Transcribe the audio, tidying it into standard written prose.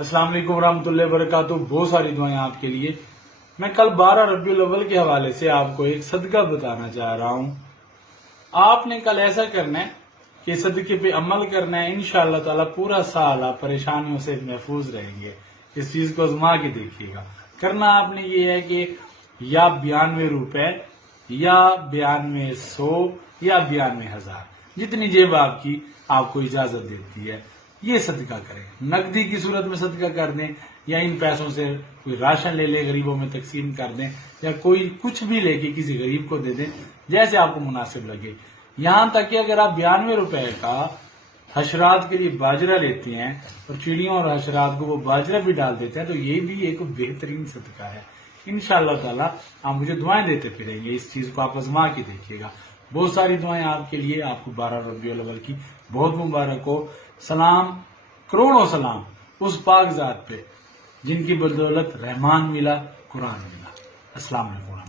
السلام علیکم ورحمۃ اللہ وبرکاتہ. بہت ساری دعائیں آپ کے لیے. میں کل 12 ربیع الاول کے حوالے سے آپ کو ایک صدقہ بتانا چاہ رہا ہوں. آپ نے کل ایسا کرنا ہے کہ صدقے پہ عمل کرنا ہے. انشاءاللہ تعالی پورا سال آپ پریشانیوں سے محفوظ رہیں گے. اس چیز کو آزما کے دیکھیے گا. کرنا آپ نے یہ ہے کہ یا 92 روپے یا 9200 یا 92,000 جتنی جیب آپ کی آپ کو اجازت دیتی ہے یہ صدقہ کریں. نقدی کی صورت میں صدقہ کر دیں یا ان پیسوں سے کوئی راشن لے لے غریبوں میں تقسیم کر دیں یا کوئی کچھ بھی لے کے کسی غریب کو دے دیں جیسے آپ کو مناسب لگے. یہاں تک کہ اگر آپ 92 روپے کا حشرات کے لیے باجرہ لیتے ہیں اور چڑیوں اور حشرات کو وہ باجرہ بھی ڈال دیتے ہیں تو یہ بھی ایک بہترین صدقہ ہے. انشاءاللہ تعالی آپ مجھے دعائیں دیتے پھریں گے. اس چیز کو آپ آزما کے دیکھیے گا. بہت ساری دعائیں آپ کے لیے. آپ کو 12 ربیع الاول کی بہت مبارک ہو. سلام کروڑوں سلام اس پاک ذات پہ جن کی بدولت رحمان ملا قرآن ملا. السلام علیکم.